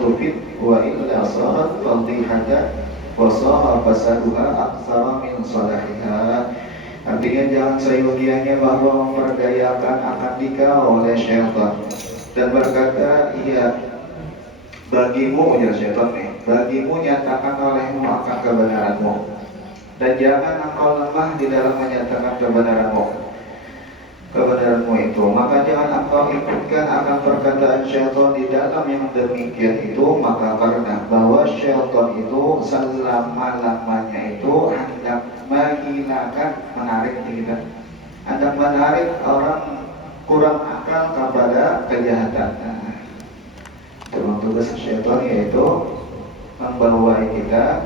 tufid wa illa sarat fadhihatan wa saha fasaduha aktsara min salahiha. Artinya jangan seyogianya bahwa memperdayakan akan dikau oleh syaitan dan berkata, iya bagimu ya syaitan nih, bagimu nyatakan olehmu akan kebenaranmu, dan jangan engkau lemah di dalam menyatakan kebenaranmu itu, maka jangan engkau ikutkan akan perkataan syaitan di dalam yang demikian itu. Maka karena bahwa syaitan itu selama-lamanya itu hendak menghilangkan, menarik kita, hendak menarik orang kurang akal kepada kejahatan. Tugas syaitan yaitu membawa kita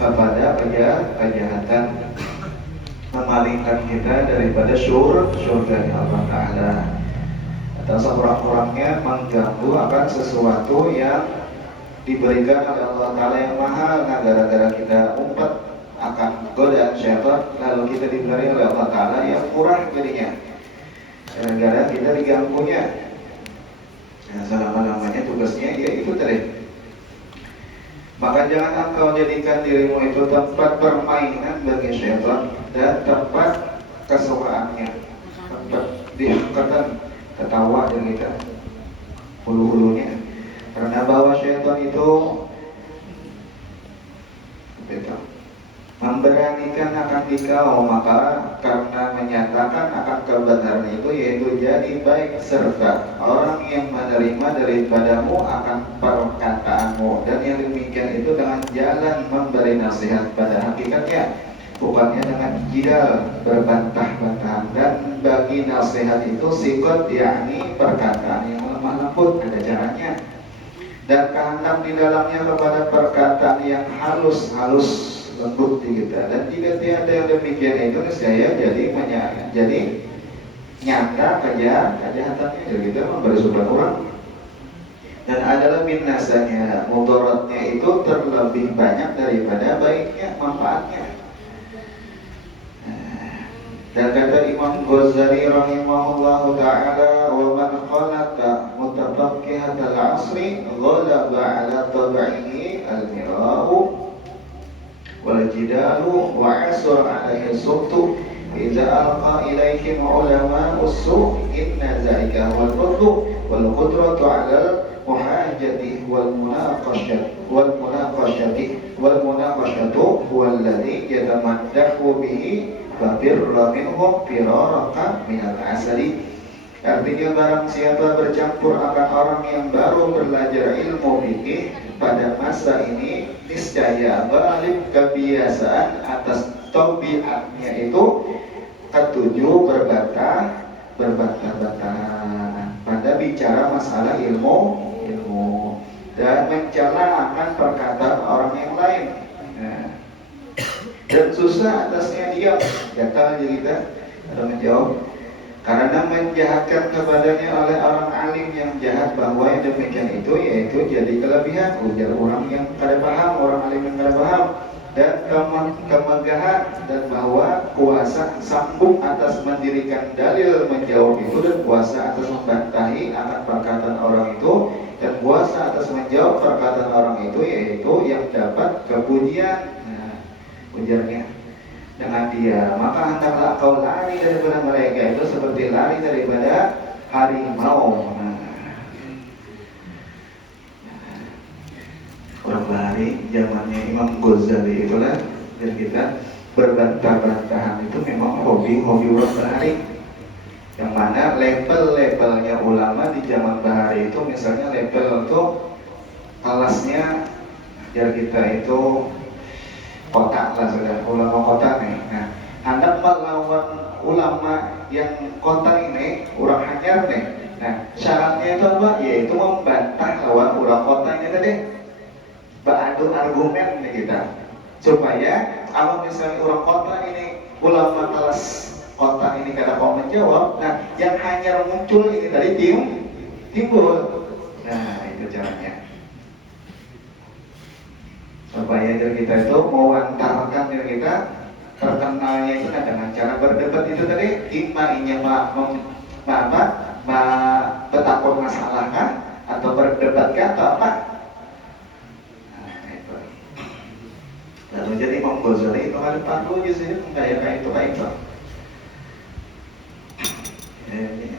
kepada kejahatan, memalingkan kita daripada surga Allah Ta'ala, atau sekurang-kurangnya mengganggu akan sesuatu yang diberikan oleh Allah Ta'ala yang mahal. Nah, gara-gara kita umpat akan godaan syaitan, lalu kita diberi oleh Allah Ta'ala yang murah jadinya, gara-gara kita diganggunya. Nah, selama-lamanya tugasnya ya itu tadi. Maka jangan engkau jadikan dirimu itu tempat permainan bagi syaitan dan tempat kesukaannya, tempat diangkatan ketawa dan kita hulu-hulunya. Karena bahwa syaitan itu memberanikan akan dikau, maka karena menyatakan akan kebenaran itu yaitu jadi baik serta orang yang menerima daripadamu akan perkataanmu, dan yang demikian itu dengan jalan memberi nasihat pada hakikatnya, bukannya dengan jidal berbantah-bantahan. Dan bagi nasihat itu sikot, yakni perkataan yang lemah lembut, ada caranya, dan kehendak di dalamnya kepada perkataan yang halus lembut di kita. Dan jika tiada yang demikian itu niscaya jadi nyata kejahatannya, jadi kita memberi sumpah orang. Dan adalah binasanya, mudaratnya itu terlebih banyak daripada baiknya, manfaatnya. Dan kata Imam Ghazali rahimahullahu ta'ala, wa man khalaqa mutafaqqihat al-asri ghalaba ala tab'ihi al-mira'u wal jidalu wa asra alaihi suktu idza alqa ilaihim ulama usu inna zaika wal fadlu wal qudratu ala muhajati wal munaqashatu huwa alladhi yatamaddahu bihi fabirra minhum firaraka minal asali. Artinya barang siapa bercampur akan orang yang baru belajar ilmu fikih pada masa ini, niscaya balik kebiasaan atas tabiatnya itu ketujuh berbantah-bantahan pada bicara masalah ilmu dan mencela akan perkataan orang yang lain. Nah, dan susah atasnya diam, gatal jadi kita atau menjawab, karena menjahatkan kepadanya oleh orang alim yang jahat bahwa yang demikian itu yaitu jadi kelebihan, ujar orang yang kada paham, orang alim yang kada paham, dan kemegahan, dan bahwa kuasa sambung atas mendirikan dalil menjawab itu, dan kuasa atas membantahi akan perkataan orang itu, dan kuasa atas menjawab perkataan orang itu yaitu yang dapat kepujian. Nah, ujarnya dengan dia, maka hendaklah kau lari daripada mereka itu seperti lari daripada harimau. Orang lari zamannya Imam Ghazali itulah, dan kita berbantah-bantahan itu memang hobi orang berlari, yang mana level-levelnya ulama di zaman bahari itu, misalnya level itu kelasnya biar kita itu kota lah, sudah ulama kota nih. Nah, hendak melawan ulama yang kota ini, orang hanyar nih. Nah, syaratnya itu apa? Yaitu membantah lawan orang kota ini tadi, beradu argumen nih kita, supaya kalau misalnya orang kota ini, ulama kelas kota ini kada mau menjawab, nah yang hanyar muncul ini tadi timbul. Nah, itu caranya, supaya diri kita itu mewantarkan diri kita terkenalnya itu dengan cara berdebat itu tadi, betakun masalah kah, atau berdebat kah, atau apa. jadi Imam Ghazali itu ada parlu di sini kayak itu kayak itu.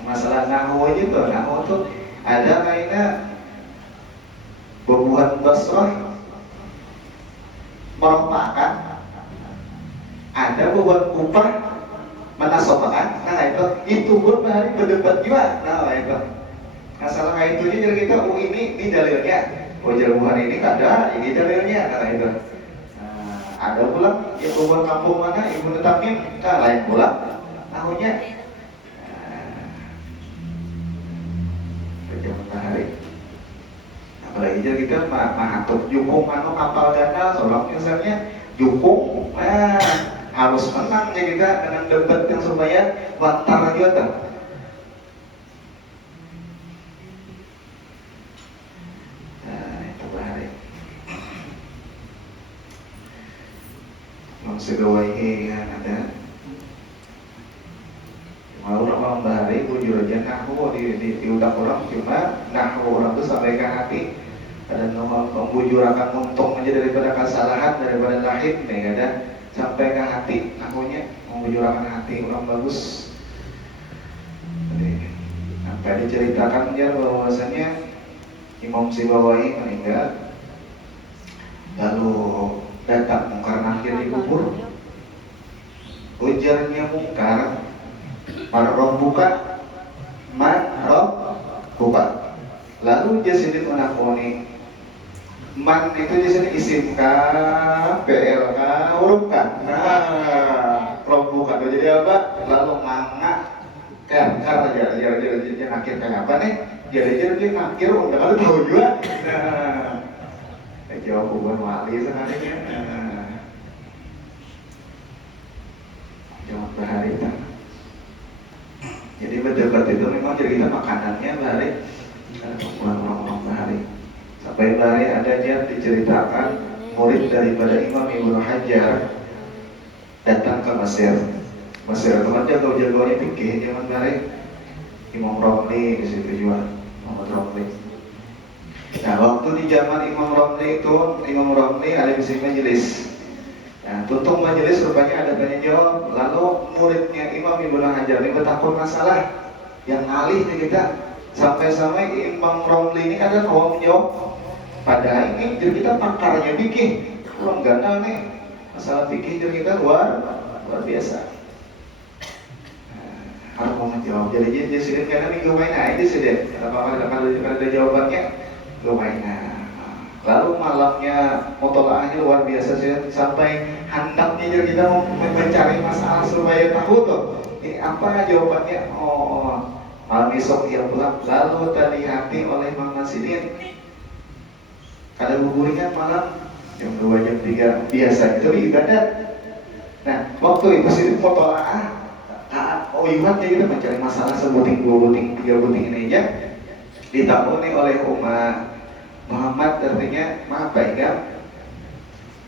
Masalah nahwu itu, nahwu tuh ada kayaknya bubuhan Basrah merompakan, ada bubuhan Kufah menasobakan. Nah itu pun hari berdebat juga. Nah itu masalah kayak itu jadi kita ini dalilnya, bubuhan ini ada, ini dalilnya. Nah itu ada pula yang bubuhan kampung mana ibu tetapin, nah lain pula nahwunya. Matahari, apalagi jadi kita mahatur jukung anu kapal ganda, seorang misalnya jukung, harus menang ya kita dengan debat yang supaya lantar juga tuh. Itu bahari. Segawaihi kan ada. Mau orang bahari bujur aja nahwu di utak orang, cuma nahwu orang itu sampai ke hati. Ada membujurakan untung aja daripada kesalahan, daripada lahir nih ada sampai ke hati nahwunya, membujurakan hati orang bagus. Sampai diceritakan ya bahwasanya Imam Sibawahi meninggal, lalu datang mungkar nakir di kubur, ujarnya mungkar, man rabbuka, man rabbuka. Lalu dia sendiri menakoni, man itu di sini isim ka, PLK, huruf kan. Nah, rabbuka itu jadi apa? Lalu manga kan aja nakir kayak apa nih? Jadi nakir udah kalau tahu juga. Nah, jawab hubungan wali sebenarnya. Jawab bahari itu. Jadi berdebat itu memang jadi kita makanannya bahari, orang-orang bahari. Sampai bahari ada aja diceritakan murid daripada Imam Ibnu Hajar datang ke Mesir. Mesir itu kan jago-jagonya fikih zaman bahari. Imam Romli di situ juga, Muhammad Romli. Nah waktu di zaman Imam Romli itu, Imam Romli ada di sini majelis. Nah, tutup majelis rupanya ada tanya jawab. Lalu muridnya Imam Ibnu Hajar ini bertakun masalah yang alih nih kita. Sampai-sampai Imam Romli ini ada mau menjawab. Padahal ini jadi kita pakarnya fikih. Belum ganda nih masalah fikih jadi kita luar biasa. Harus mau menjawab. Jadi dia sudah karena minggu main aja sudah. Kalau ada jawabannya, gue main. Lalu malamnya mutolaahnya luar biasa sih, sampai handapnya jadi kita mau mencari masalah supaya tahu tuh ini apa jawabannya. Oh, malam esok dia pulang. Lalu terlihati oleh Imam Nasidin ada buburingan malam jam 2 jam 3 biasa itu ibadat. Nah waktu itu sih mutolaah iman dia kita mencari masalah sebuting, 2 buting, 3 buting ini aja ditabuni oleh umat Muhammad, artinya maaf baik kan.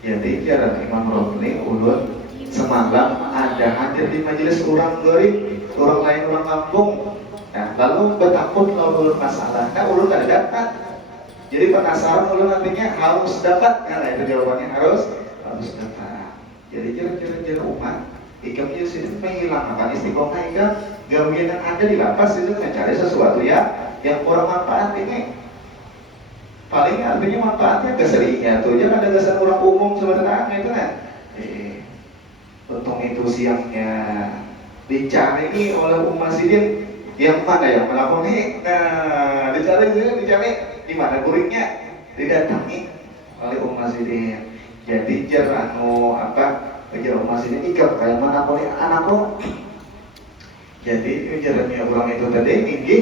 Jadi jalan Imam Romli ulun semalam ada hadir di majelis orang garib, orang lain orang kampung. Nah lalu bertakut kalau masalah, nah ulun ada dapat. Jadi penasaran ulun nantinya harus dapat, nah itu jawabannya harus dapat. Jadi jalan umat ikamnya sini menghilangkan istiqomah ikam gawian yang ada di lapas itu mencari sesuatu ya yang kurang manfaat ini. Paling artinya manfaatnya keseringnya tuh jangan ada kesan orang umum sebenarnya itu kan. Untung itu siangnya dicari ini oleh umat sidin yang mana yang melakoni. Nah dicari di mana guringnya didatangi oleh umat sidin. Jadi jeranu apa kejar umat sidin ikut kayak mana boleh anakku. Jadi ujarannya orang itu tadi tinggi.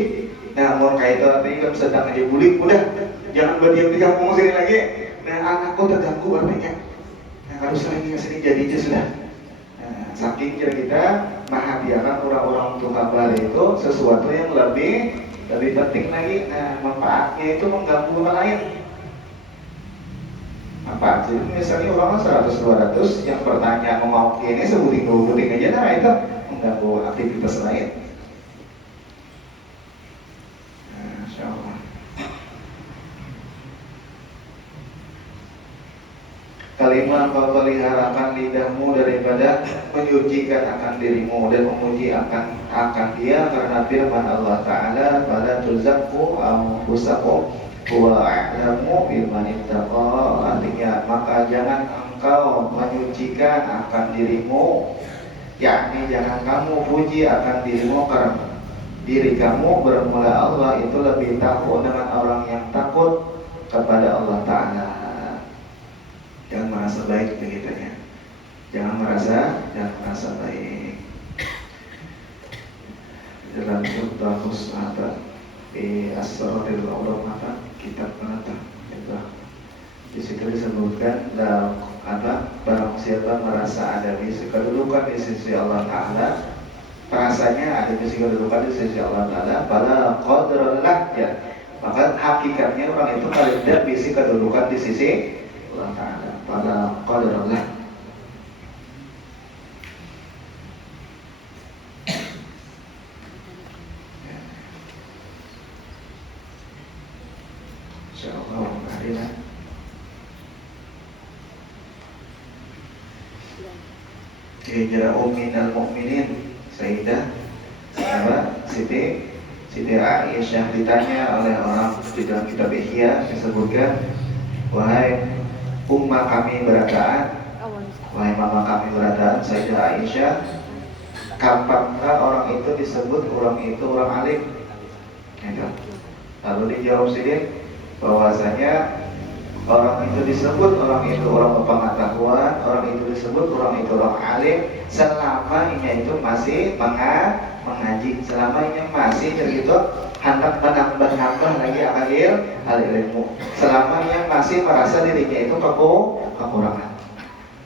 Nah mau kait artinya sedang aja bulik udah jangan berdiam di kampung sini lagi. Nah anakku terganggu artinya. Nah harus sering ke sini jadi aja sudah. Nah, saking kita menghadiahkan orang-orang untuk kabar itu sesuatu yang lebih penting lagi. Nah manfaatnya itu mengganggu orang lain. Manfaat jadi misalnya orang 100-200 yang bertanya mau ini sebuting-buting aja, nah itu mengganggu aktivitas lain. kelima, kau peliharakan lidahmu daripada menyucikan akan dirimu dan memuji akan dia, karena firman Allah Ta'ala, fala tuzakku anfusakum huwa a'lamu biman ittaqa. Artinya, maka jangan engkau menyucikan akan dirimu, yakni jangan kamu puji akan dirimu, karena diri kamu bermula Allah itu lebih tahu dengan orang yang takut kepada Allah Ta'ala. Jangan merasa baik begitu ya. Jangan merasa baik. Dalam surah Husnata di As-Suratul Awram, maka kitab penata itu di situ disebutkan barang siapa merasa ada di kedudukan di sisi Allah Ta'ala, rasanya ada di kedudukan di sisi Allah Ta'ala, pada qadrallah ya, maka hakikatnya orang itu ada di kedudukan di sisi Allah Ta'ala, pada qadrallah. Insyaallah hadirin. Hijra'u minal mu'minin Sayyidah Siti Aisyah ditanya oleh orang di dalam kitab Ihya, disebutkan, wahai ummah kami berataan, wahai mama kami berataan, Sayyidah Aisyah, kapankah orang itu disebut orang itu orang alim? Lalu dijawab Sidin bahwasanya orang itu disebut orang itu orang berpengetahuan, orang itu disebut orang itu orang alim selama ini itu masih mengaji, selama ini masih begitu hendak menambah lagi akan ilmu, selama ini masih merasa dirinya itu kekurangan.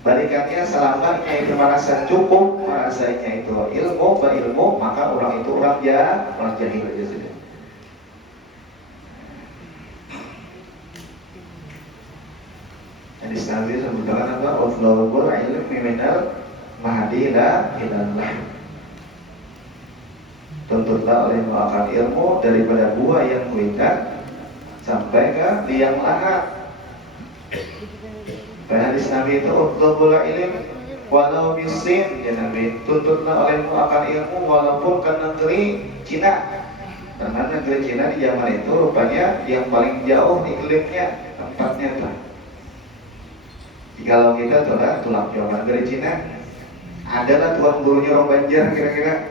Balikannya, selama ini itu merasa cukup, merasanya itu berilmu, maka orang itu orang jahil aja sudah. Hadis Nabi sebutkan apa? Uthlubul ilmi minal mahdi ila ilallah. Tuntutlah olehmu akan ilmu daripada buah yang kuikat sampai ke liang lahat. Hadis Nabi itu uthlubul ilmi walau bisin, ya Nabi, tuntutlah olehmu akan ilmu walaupun ke negeri Cina. Karena negeri Cina di zaman itu rupanya yang paling jauh iklimnya, tempatnya tuh. Kalau kita tulang jawaban dari Cina, adalah tuan gurunya orang Banjar kira-kira,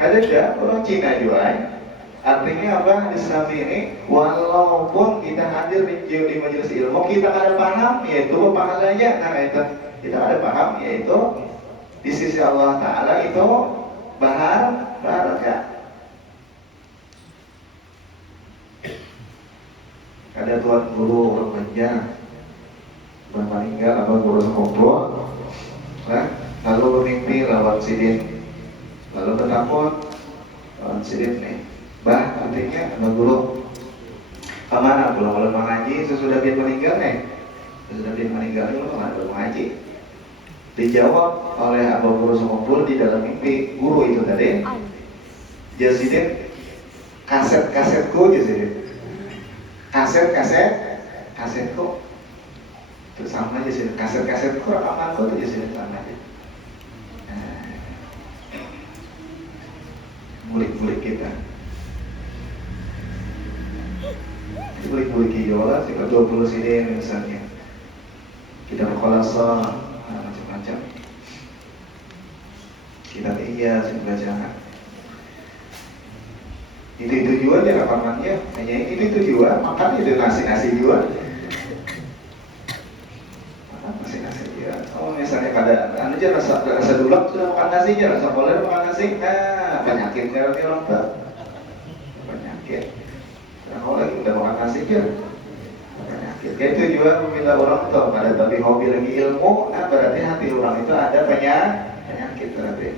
ada tidak orang Cina juga. Artinya apa? Di saat ini, walaupun kita hadir di majelis ilmu, kita ada paham, yaitu pahalanya. Nah itu kita ada paham, yaitu di sisi Allah Ta'ala itu barakah. Ada tuan guru orang Banjar meninggal apa guru sekompol, lalu bermimpi lawan Sidin, lalu bertakut lawan Sidin nih, artinya apa guru kemana belum mengaji sesudah dia meninggal nih, sesudah dia meninggal itu belum mengaji. Dijawab oleh Abu Guru sekompol di dalam mimpi guru itu tadi, Sidin, kasetku Sidin, kasetku itu sama aja sih, kaset rekamanku itu jadi sama aja. Mulik kita, mulik idola, sekitar 20 CD misalnya, kita berkolasa, macam-macam. Kita saya baca. Itu juga dia rekamannya, hanya itu juga, makan itu nasi juga. Oh misalnya pada aja rasa dulak sudah makan nasi aja, rasa koler makan nasi, penyakit berarti orang tua, penyakit. Nah, kalau lagi udah makan nasi aja, penyakit. Kayak itu juga meminta orang tua pada tapi hobi lagi ilmu, berarti hati orang itu ada penyakit berarti.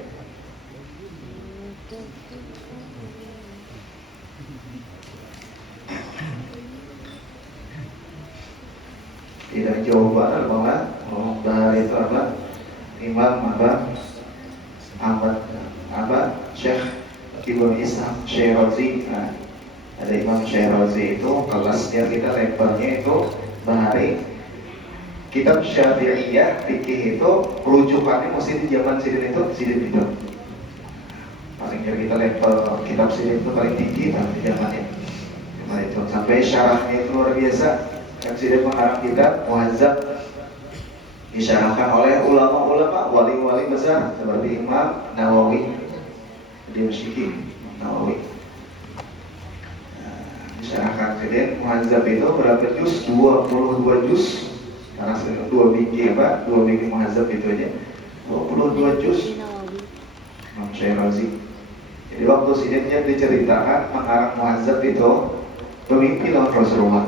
Tidak jauh banget malah dari itu apa Imam Syekh Ibnu Ishaq Syirazi. Ada Imam Syirazi itu kelasnya kita levelnya itu bahari kitab Syafi'iyah fikih itu rujukannya mesti di zaman sidin itu. Paling kira kita level kitab sidin itu paling tinggi di zamannya. Zaman itu sampai syarahnya itu luar biasa. Yang sidin mengarang kitab Muhazzab disyarahkan oleh ulama-ulama wali-wali besar seperti Imam Nawawi Dimsyiki Nawawi. Disyarahkan sidin Muhazzab itu berapa juz? 22 juz. Karena 2 biji Muhazzab itu aja 22 juz. Imam Syairazi. Jadi waktu sidinnya diceritakan mengarang Muhazzab itu bermimpi lawan Rasulullah.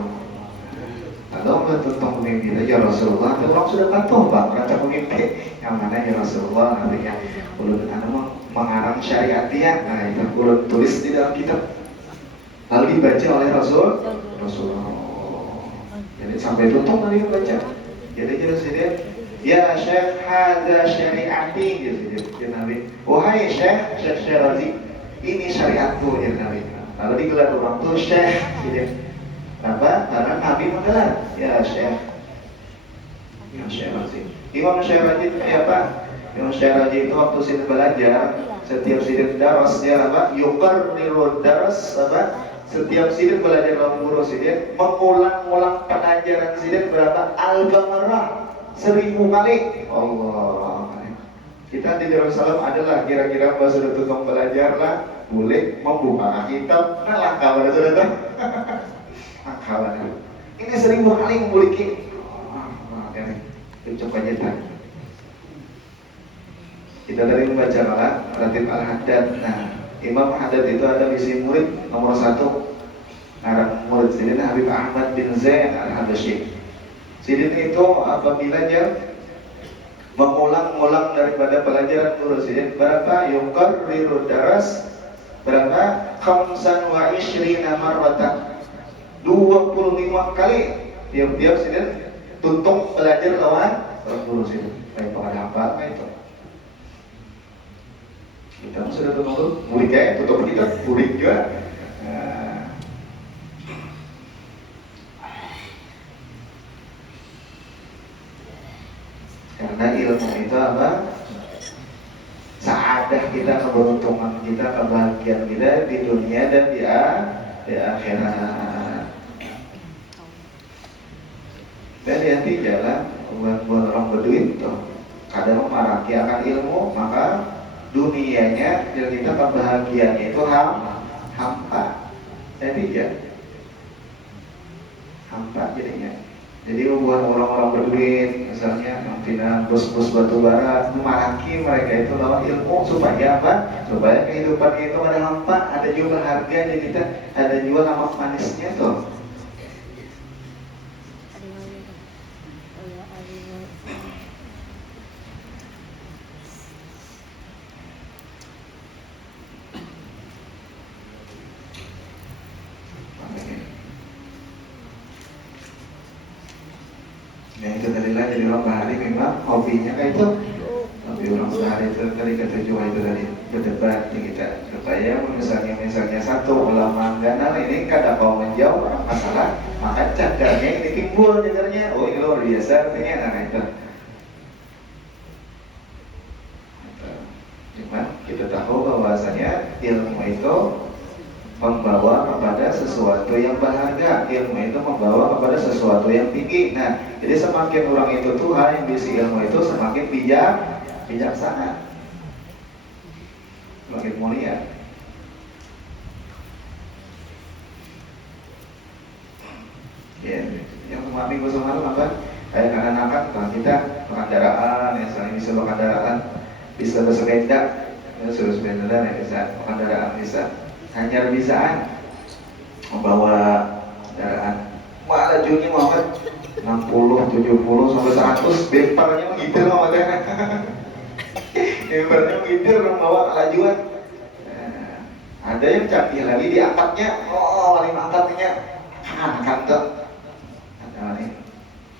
Kalau nggak tentang pemimpi ya Rasulullah, itu orang sudah patuh bang, kata pemimpi yang mana ya Rasulullah, artinya ulun anu mengarang syariat dia, nah itu ulun tulis di dalam kitab, lalu dibaca oleh Rasulullah. Jadi sampai tutup nanti baca. Jadi jelas dia, ya Syekh hadza syariati gitu dia Nabi. Wahai Syekh Syirazi, ini syariatku ya Nabi. Lalu digelar orang tuh Syekh gitu. Kenapa? Karena Nabi menggelar ya Syekh. Ya Syirazi. Imam Syirazi itu apa? Imam Syirazi itu waktu sidin belajar, setiap sidin daras dia apa? Yuqarriru daras apa? Setiap sidin belajar dalam guru sidin mengulang-ulang pengajaran sidin berapa? Al-Baqarah 1000 kali. Allah. Kita di Darussalam adalah kira-kira pas sudah tukang belajar lah, boleh membuka kitab, nah langkah pada sudah tuh. Langkah ini 1000 kali memiliki. Coba aja. Kita dari membaca malah Ratib Al-Haddad. Nah, Imam Haddad itu ada misi murid nomor 1. Arab murid Sidin Habib Ahmad bin Zain Al-Habasyi. Sidin itu apabila dia mengulang-ulang daripada pelajaran guru Sidin berapa? Yuqarriru daras berapa? 25 marratan. 25 kali tiap-tiap Sidin tuntung belajar lawan guru Sidin. Kayak pengen apa itu? Kita sudah tutup murid ya, tutup kita murid juga. Karena ilmu itu apa? Saadah kita, keberuntungan kita, kebahagiaan kita di dunia dan di akhirat. Dan hati jalan buat orang berduit tuh. Kadang maraki akan ilmu, maka dunianya dan kita kebahagiaannya itu hampa. Jadi ya hampa jadinya. Jadi buat orang-orang berduit, misalnya yang tidak bos-bos batu bara, maraki mereka itu lawan ilmu supaya apa? Supaya kehidupan itu ada hampa, ada juga harga, jadi kita ada juga nama manisnya tuh. Ya itu tadilah jadi orang bahari memang hobinya kayak itu. Hobi orang sehari itu tadi kata Jawa itu tadi berdebat di kita supaya misalnya satu ulama ganal ini kada mau menjawab masalah, maka cadarnya ini timbul cadarnya. Oh ini luar biasa artinya nah itu. Cuma kita tahu bahwasanya ilmu itu membawa kepada sesuatu yang berharga, ilmu itu membawa kepada sesuatu yang tinggi. Nah, jadi semakin orang itu Tuhan yang bisi ilmu itu semakin bijaksana, semakin mulia. Ya, yang kemarin gue sama apa? Kayak anak-anak kalau kita pengendaraan, ya selain bisa pengendaraan, bisa bersepeda, ya suruh sepeda ya bisa pengendaraan bisa. Hanya bisaan membawa kendaraan. Malah lajunya Muhammad 60, 70 sampai 100, bempernya mengitir Muhammad. Bempernya mengitir membawa lajuan. Ada yang canggih lagi diangkatnya, wali angkatnya, angkat tuh.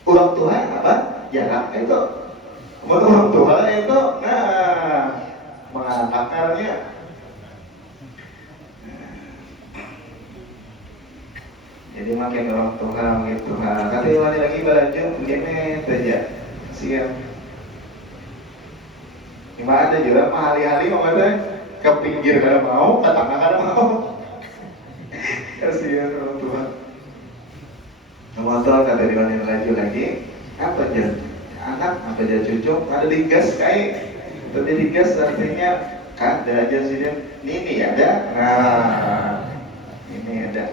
Orang tua apa? Jarak itu. Orang tua itu, mengangkat akarnya. Jadi jadi makin orang tua gitu. Katanya mana lagi belajar begini saja siap. Gimana ada juga mah hari-hari mau ada ke pinggir kalau mau, ke tengah kalau mau. Kasihan orang tua. Motor kata di mana laju lagi, apa aja anak, apa aja cucu, ada digas kayak, tapi digas artinya kan ada aja sih dia, ini ada, nah ini ada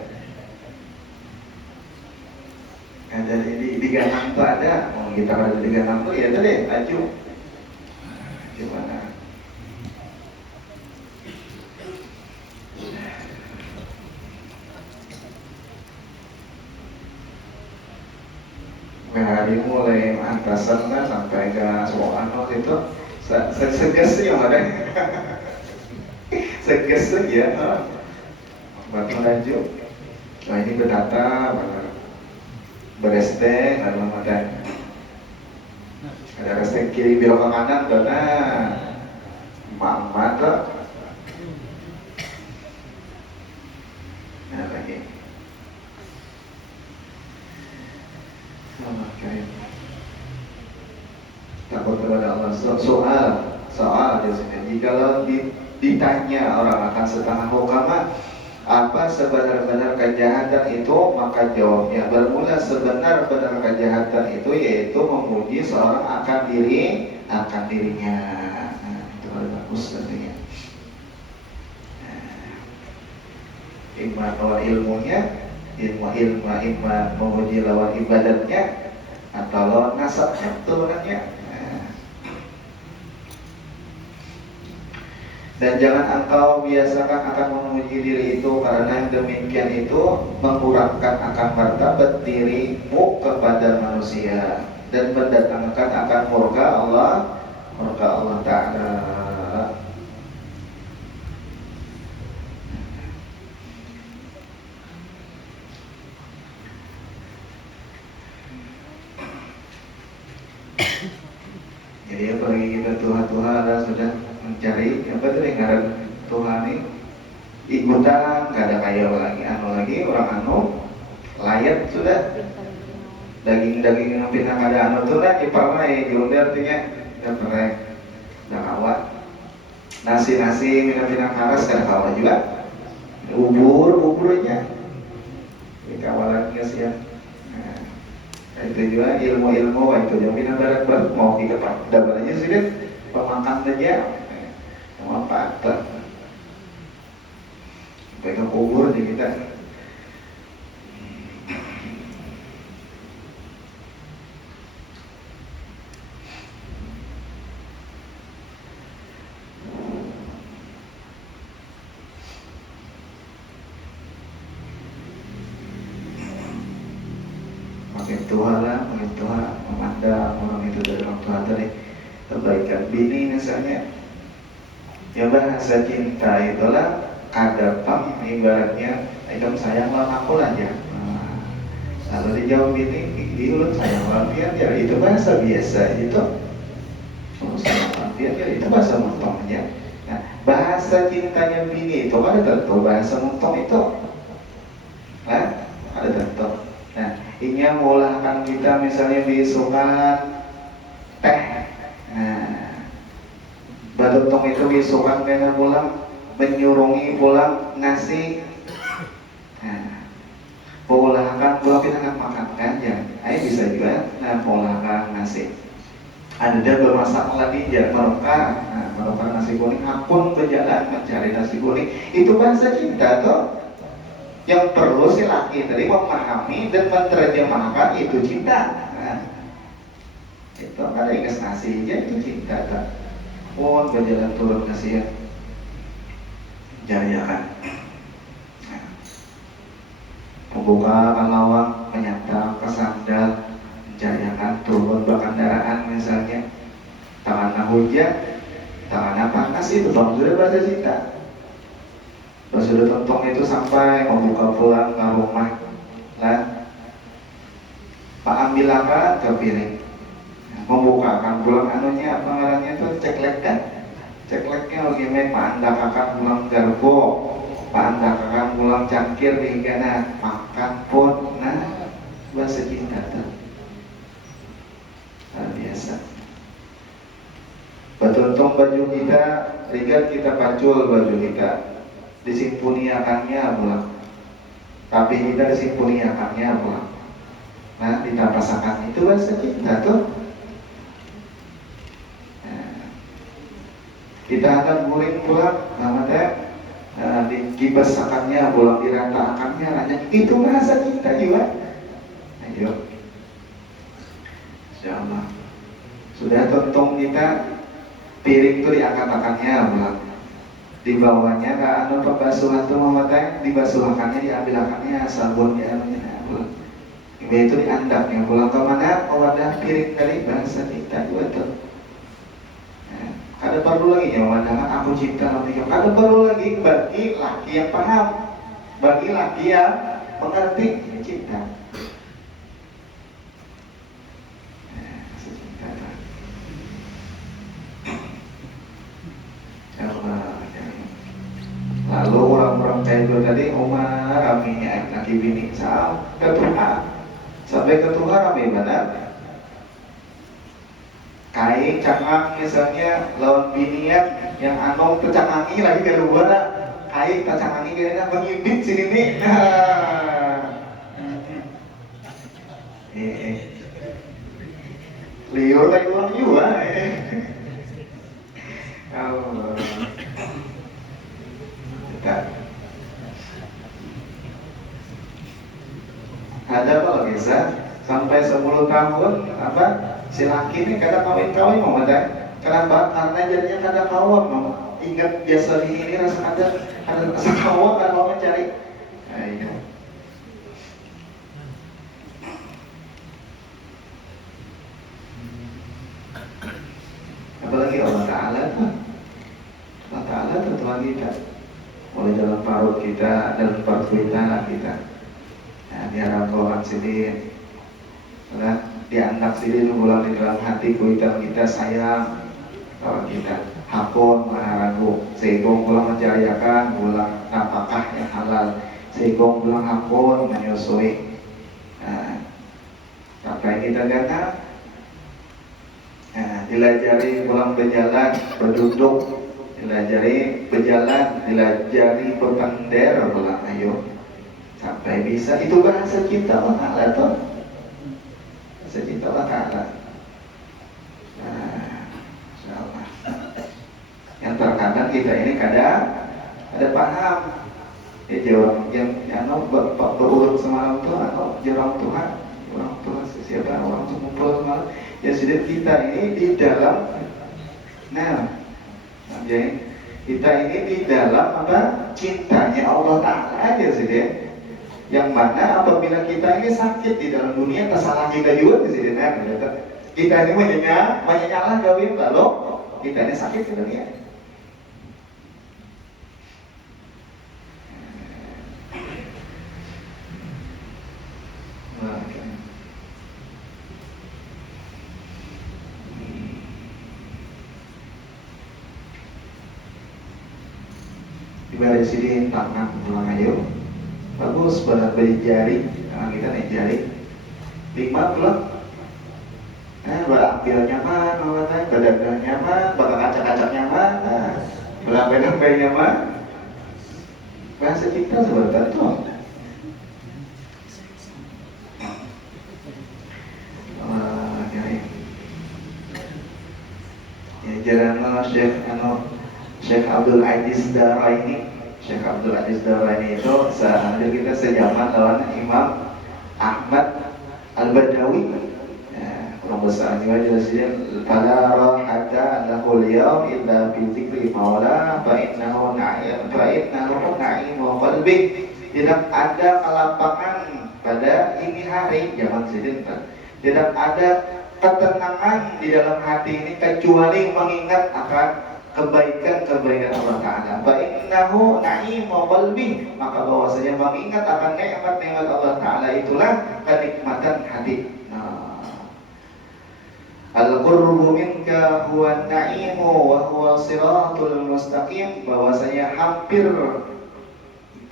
di ganang tuh ada, mau kita ada di ganang tuh ya deh laju, gimana? Hari mulai antasan kan sampai ke soal itu seges sih yang ada seges saja batu laju. Nah ini bertata bereste dalam ada reste kiri belok ke kanan karena mama tuh nah lagi takut kepada Allah. Soal di sini. Jikalau ditanya orang akan setengah hukama apa sebenar-benar kejahatan itu, maka jawabnya bermula sebenar-benar kejahatan itu yaitu memuji seorang akan dirinya. Nah, itu paling bagus tentunya. Iman lawan ilmunya, ilmu memuji lawan ibadatnya, atau lawan nasabnya, turunannya. Dan jangan engkau biasakan akan memuji diri itu, karena demikian itu mengurangkan akan martabat dirimu kepada manusia dan mendatangkan akan murka Allah Ta'ala. Jadi apalagi kita Tuhan sudah mencari apa tuh yang ngaran Tuhan ini ikutan gak ada kaya lagi orang layat sudah daging yang pinang ada tuh lah dipakai jumlah artinya dan pernah dan awak nasi pinang karas kan kawan juga buburnya ini kawalan sih ya. Itu juga ilmu itu jaminan barat mau kita dapat aja sih kan pemakan saja mau apa pegang kubur di kita. Makin Tuhan memandang orang itu dari orang Tuhan tadi kebaikan bini misalnya ya bahasa cinta itulah kadapam ibaratnya ikan sayang lawan aku aja lalu dijawab bini diulut sayang lawan dia itu bahasa biasa itu sayang lawan dia itu bahasa muntong aja. Nah bahasa cintanya bini itu ada tentu bahasa muntong itu ada tentu. Nah ini mulahkan kita misalnya bisukan teh. Nah Badutong itu bisukan dengan pulang menyurungi pulang ngasih. Nah pulahkan pulang kita akan makan kan ya. Ayo bisa juga. Nah pulahkan ngasih. Ada bermasak lagi jangan merokok nasi kuning. Akun berjalan mencari nasi kuning. Itu bahasa cinta toh. Yang perlu si laki tadi memahami dan menerjemahkan itu cinta. Nah, itu ada investasinya itu cinta tak. Pun berjalan turun kasihan, jayakan. Nah, membuka lawang, menyantap kesandal, jayakan turun berkendaraan misalnya. Tangan hujan, tangan panas itu bang sudah bahasa cinta. Pas sudah tentong itu sampai membuka pulang ke rumah lah Pak ambilakan ke piring membukakan pulang anunya apa ngarannya itu ceklek kan cekleknya bagaimana Pak anda akan pulang garbo Pak anda akan pulang cangkir hingga makan pun bahasa cinta tuh luar biasa. Betuntung baju kita, lihat kita pacul baju kita, disimpuniakannya pulang. Tapi kita disimpuniakannya pulang. Nah, ditapasakan itu bahasa cinta tuh. Kita akan guling pulang, nama teh dikibasakannya, pulang diratakannya, hanya itu bahasa cinta juga. Ayo, insyaallah. Sudah tonton kita piring itu diangkat-angkatnya, pulang. Di bawahnya nggak ada pembasuhan tuh mama teh, dibasuhakannya, diambilakannya, sabun diambilnya, pulang. Itu diandaknya, pulang ke mana? Wadah piring tadi bahasa cinta juga tuh. Ada perlu lagi ya wadah aku cinta sama dia. Ada perlu lagi bagi laki yang paham, bagi laki yang mengerti cinta. Lalu orang-orang kayak gue tadi, Umar raminya laki bini sampai ke Tuhan rame benar. Kain cangang misalnya lawan binian yang anong kecangangi lagi keluar kain kecangangi kayaknya mengibit sini nih. Liur lagi ulang juga. Oh. Ada apa lagi sampai 10 tahun apa si laki ini kadang kawin mau ada. Kenapa? Karena jadinya kadang kawin mau. Ingat biasa ini rasa ada rasa kawin kan mau mencari. Nah, iya. Apalagi Allah Ta'ala tuh. Allah Ta'ala tuh Tuhan kita. Mulai dalam parut kita, dalam parut kita. Nah, diharap orang sini, di anak sini bulan di dalam hati kita sayang kawan kita, hakun maharagu, seigong pulang mencariakan, pulang apakah yang halal, seigong pulang hakun menyusui. Nah, sampai kita kata, dilajari pulang berjalan, berduduk, dilajari berjalan, dilajari berpender, pulang ayo. Sampai bisa, itu bahasa cinta Allah Ta'ala tuh. Bahasa cinta Allah Ta'ala. Nah, insyaallah. Yang terkadang kita ini kadang ada paham. Orang yang berurut semalam tuh atau jarang Tuhan, orang Tuhan siapa orang mengumpul semalam. Ya sudah kita ini di dalam, jadi kita ini di dalam apa cintanya Allah Ta'ala aja sih deh. Yang mana apabila kita ini sakit di dalam dunia, kesalahan kita juga di sini. Kita ini menyenyalah gawin lalu kita ini sakit di dunia. Ibarat sini tangan pulang ayo. Bagus banget beli jari, tangan kita naik jari 5 pulang. Ambil nyaman, badang nyaman, bakal kacak-kacak nyaman, belambai-lambai nyaman. Bahasa cinta sebentar tuh. Ya jarang Syekh Abdul Aziz Daraini. Syekh Abdul Aziz Daraini itu hadir kita sejaman lawan Imam Ahmad Al-Badawi. Orang besar juga jelasnya fala rahata lahul yawm illa bi dzikri maula fa innahu na'im wa qalbi. Tidak ada kelapangan pada ini hari zaman sidin. Tidak ada ketenangan di dalam hati ini kecuali mengingat akan kebaikan Allah Ta'ala. Fa'innahu na'im wa qalbi. Maka bahwasanya mengingat akan nikmat-nikmat Allah Ta'ala itulah kenikmatan hati. Al-qurbu minka huwa na'imu wa huwa siratul mustaqim. Bahwasanya hampir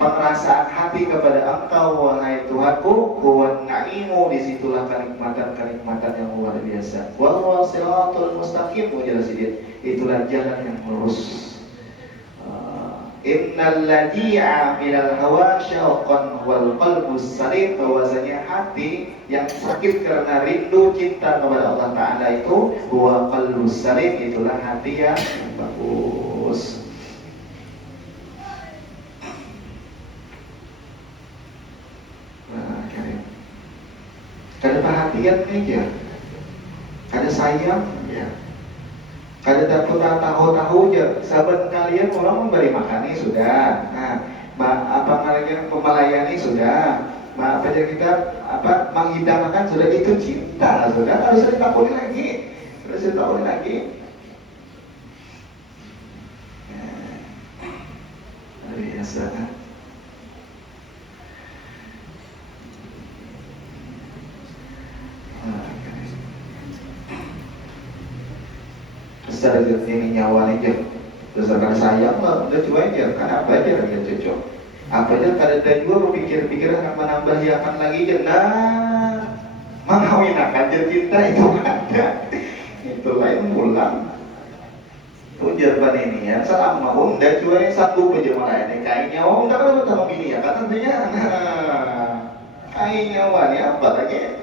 pengerasaan hati kepada Engkau wahai Tuhanku, huwa na'imu, disitulah kenikmatan yang luar biasa. Wa siratul mustaqim, jelasin dia, itulah jalan yang lurus. Innal ladi'a minal hawa syauqan wal qalbus salim, bahwasanya hati yang sakit karena rindu cinta kepada Allah Ta'ala itu huwa qalbus salim, itulah hati yang bagus. Nah, kada perhatian aja, kada sayang ya, kada dapat tahu aja. Sahabat kalian orang memberi makani sudah, nah apa kalian memelayani sudah, apa aja kita menghidangkan sudah, itu cinta sudah, harus ditakuni lagi, harus ditakuni lagi. Biasa kan? Secara ini nyawa aja, berdasarkan sayang lah, udah coba aja, kan apa aja yang cocok, apa aja kada ada juga berpikir-pikiran akan menambahkan lagi aja, nah mengawinkan aja cinta itu ada, itu lain pulang. Ujar pan ini ya, selama udah coba satu penjemaah ini kayaknya, udah kan udah tahu gini ya, katanya, kayaknya wani apa lagi,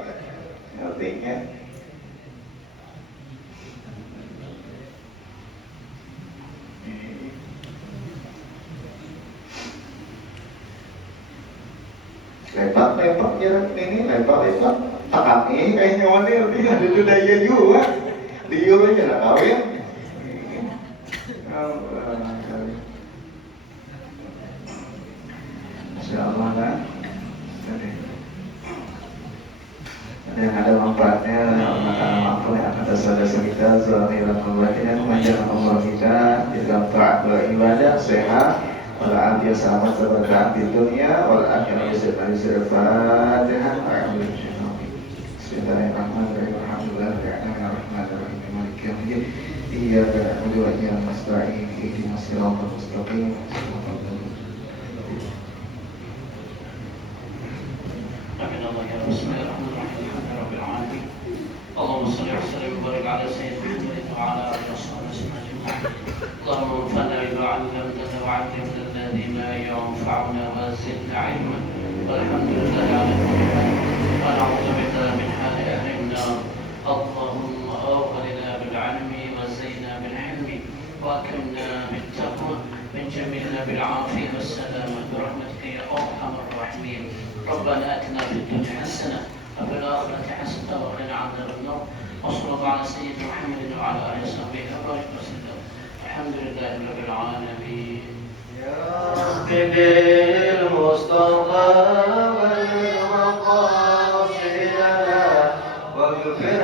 artinya. Lepak jarak ini, lepak takak ini kayaknya wanita lebih ada budaya juga, dia aja nggak tahu ya. Insyaallah kan, yang ada manfaatnya, manfaatnya atas saudara kita, zahirah Allah, memanjangkan umur kita, dalam taat beribadah, sehat. Walafiat selamat keberkahan di dunia, walafiat yusuf Fatihah. Bismillahirrahmanirrahim. Alhamdulillahirrahmanirrahim. Maliki yaumiddin. Iyyaka na'budu wa iyyaka nasta'in. Ihdinas siratal mustaqim. Bismillahirrahmanirrahim. Allahumma shalli wa sallim wa barik ala sayyidina Muhammad wa ala alihi wa sahbihi ajma'in. Allahumma anfa'na bima 'allamtana wa 'allimna الذين ينفعنا وزدنا علما والحمد لله على كل حال ونعوذ بالله من حال اهل النار. اللهم اغفرنا بالعلم وزينا بالحلم واكرمنا بالتقوى وجملنا بالعافيه والسلامه برحمتك يا ارحم الراحمين. ربنا اتنا في الدنيا حسنه وفي الاخره حسنه وقنا عذاب النار. وصلى الله على سيدنا محمد وعلى اله وصحبه وسلم. الحمد لله رب العالمين. بالمصطفى والمقاصد لنا واغفر